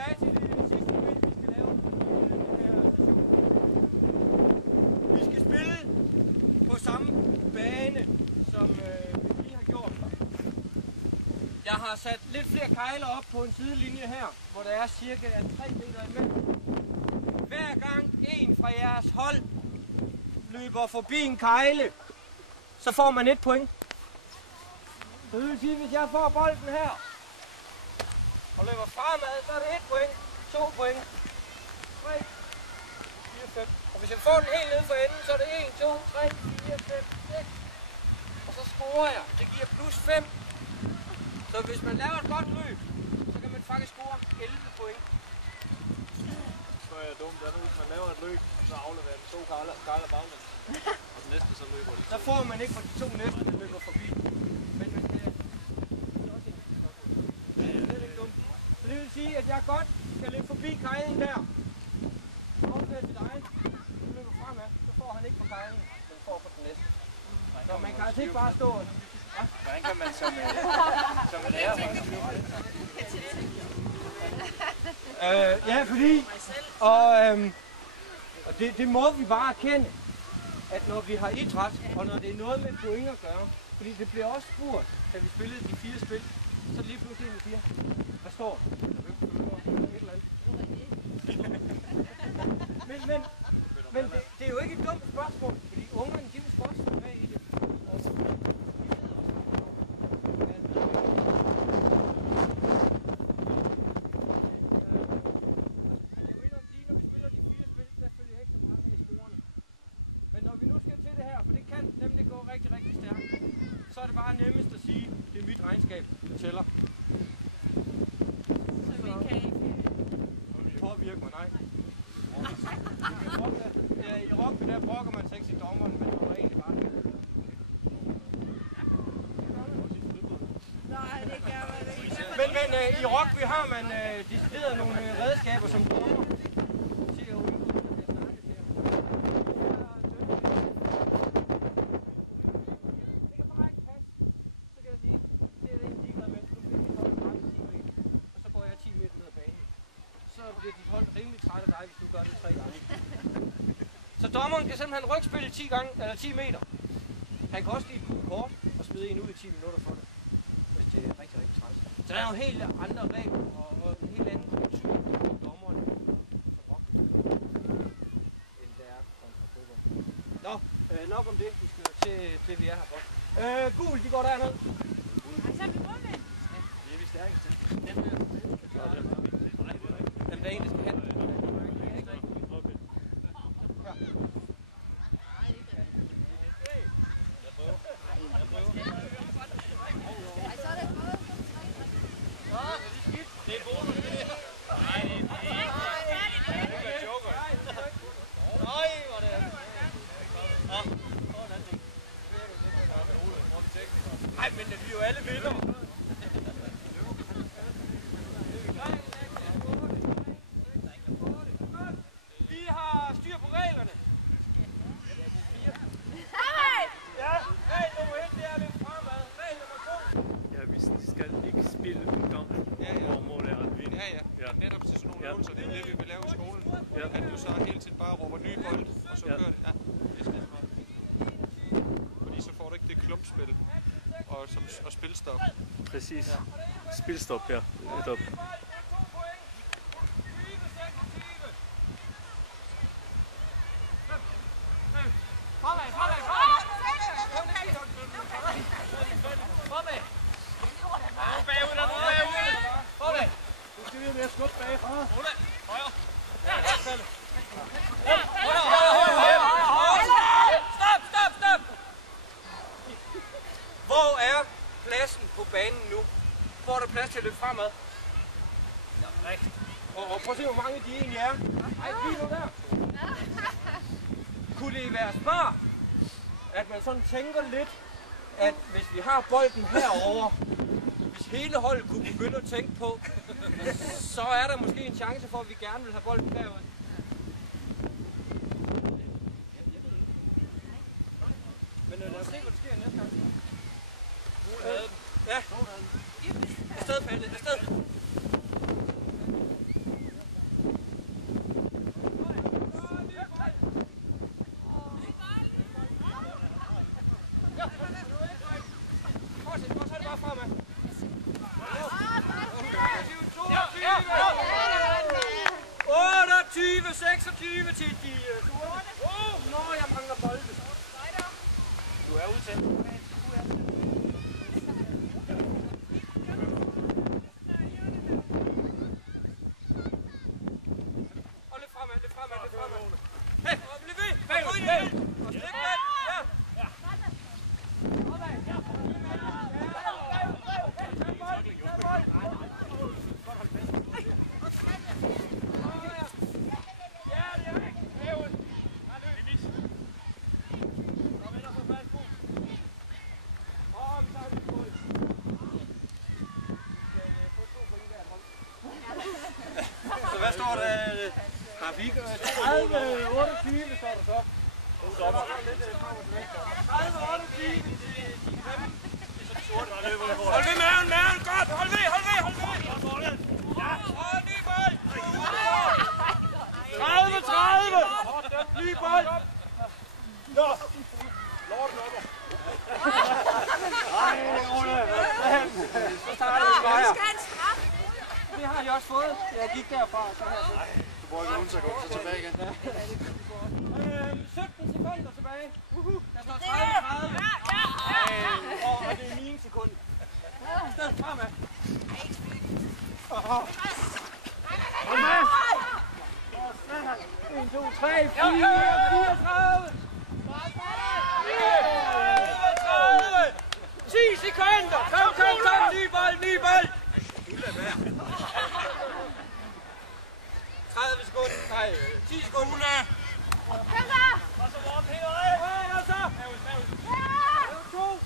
tilbage til det sidste spil, vi skal lave i den her station. Vi skal spille på samme bane, som vi lige har gjort. Jeg har sat lidt flere kejler op på en sidelinje her, hvor der er cirka 3 meter imellem. Hver gang en fra jeres hold løber forbi en kejle, så får man 1 point. Så det vil sige, hvis jeg får bolden her og løber fremad, så er det 1 point, 2 point, 3, 4, 5. Og hvis jeg får den helt ned for enden, så er det 1, 2, 3, 4, 5, 6. Og så scorer jeg. Det giver plus 5. Så hvis man laver et godt løb, så kan man faktisk score 11 point. Så er jeg dumt. Det er nu, hvis man laver et løb, så afleverer den 2 kejler baglæns. Og den næste, så løber de 2. Så får man ikke for de 2 næste, der løber forbi. Men man kan... Det er ikke dumt. Så det vil sige, at jeg godt kan løbe forbi kejlen der. Afleverer til dig. Så løber fremad. Så får han ikke for kejlen, men får for den næste. Så man kan altså ikke bare stå og... Ja? Hvordan kan man som lærer ja, fordi... Og det må vi bare erkende, at når vi har idræt, og når det er noget med point at gøre, fordi det bliver også spurgt, da vi spillede de 4 spil, så er det lige pludselig en, der siger, hvad står der? Et eller andet. Men det er jo ikke et dumt spørgsmål, fordi ungerne, de vil også være med i det. Når vi nu skal til det her, for det kan nemlig gå rigtig, rigtig stærkt, så er det bare nemmest at sige, at det er mit regnskab, der tæller. Så vi kan ikke... påvirke mig, nej. Ja, i rugby der brokker man sig ikke til dommeren, men det var egentlig bare det. Nej, det gør man ikke. Men i rugby har man decideret nogle redskaber som dommer. Så bliver dit hold rimelig træt af dig, hvis du gør det 3 gange. Så dommeren kan simpelthen rygspille 10 meter. Han kan også lige et kort og smide en ud i 10 minutter for det, hvis det er rigtig, rigtig træt. Så der er nogle helt andre regler og en helt anden kultur på dommerne som rugby, end der er kontra fodbold. Nå, nok om det. Vi skal til det, vi er her for. Gul, de går derned. Så er vi målmænd. Det er vi stærkest til. Jamen, der er en, der skal hen. Det er bonus, det der. Nej, det er joker. Nej, hvor er det. Nej, men vi er jo alle vinder. Vi har styr på reglerne. Ja, regel nummer 1, det er lidt fremad. Regel nummer 2. Ja, vi skal ikke spille ungdom, hvor målet er at vinde. Ja. Netop til sådan nogle øvelser, det er det, vi vil lave i skolen. At du så hele tiden bare råber nye bold, og så kører det. Ja, det er smart. Fordi så får du ikke det klumpspil og spilstop. Præcis. Spilstop, ja. Netop. Nu skal vi med at skubbe bagfra. Stop! Hvor er pladsen på banen nu? Hvor er der plads til at løbe fremad? Ja, rigtigt. Og prøv at se, hvor mange de egentlig er. Ej, lige nu der. Kunne det være smart, at man sådan tænker lidt, at hvis vi har bolden herovre, hvis hele holdet kunne begynde at tænke på, så er der måske en chance for, at vi gerne vil have bolden derude. Men lad os se, hvad der sker næste gang. Ja. Afsted, Palle. Afsted. 30, 28 står der så. 30, 28 til 5. Hold ved maven, godt! Hold ved! Ja! Og ny bold! 30! Ny bold! Nå! Lort nummer! Ej, Ole! Så starter vi bare her. Det har de også fået. Jeg gik derfra, så her. Du bruger ikke nogen, så går så tilbage igen. 17 sekunder tilbage. Der står 30. Og det er mine sekunder. Sted fremad. Hold med! 1, 2, 3, 4, 34! 10 sekunder! Kom! Ny bold! 30 sekunder. Nej, 10 sekunder. Kom så! Og så Peter. Og så! 2.